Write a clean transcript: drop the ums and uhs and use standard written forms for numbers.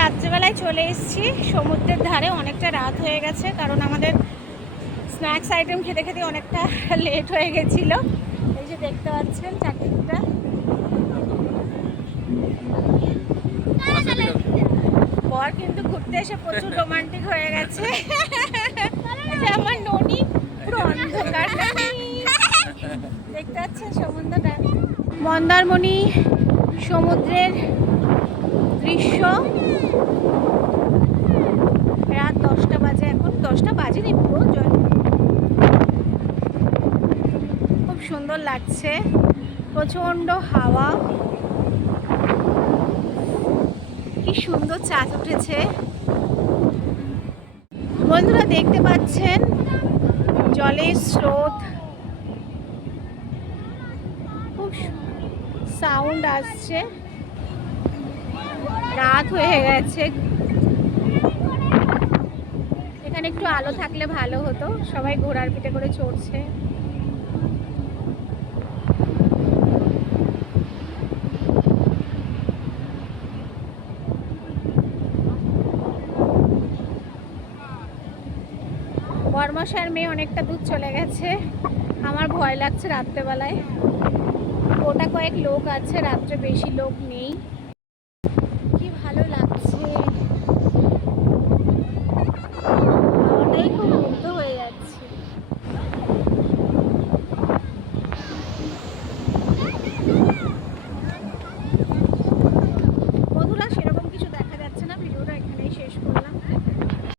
রাত্রেবেলায় চলে এসেছি সমুদ্রের ধারে। অনেকটা রাত হয়ে গেছে, কারণ আমাদের স্ন্যাক্স আইটেম খেতে খেতে অনেকটা লেট হয়ে গেছিলো। এই যে দেখতে পাচ্ছেন চারদিকটা। বর কিন্তু ঘুরতে এসে প্রচুর রোমান্টিক হয়ে গেছে। আমার ননি পুরো অন্ধকার। দেখতে পাচ্ছেন সমুদ্রটা, মন্দারমণি সমুদ্রের দৃশ্য। রাত 10টা বাজে, এখন 10টা বাজেনি পুরো। খুব সুন্দর লাগছে, প্রচন্ড হাওয়া, কি সুন্দর চাঁদ উঠেছে। বন্ধুরা দেখতে পাচ্ছেন জলের স্রোত, খুব সাউন্ড আসছে। রাত হয়ে গেছে, এখানে একটু আলো থাকলে ভালো হতো। সবাই ঘোড়ার পিঠে করে চড়ছে। বর্মশার মেয়ে অনেকটা দূর চলে গেছে। আমার ভয় লাগছে রাত্রেবেলায়। ওটা কয়েক লোক আছে, রাত্রে বেশি লোক নেই।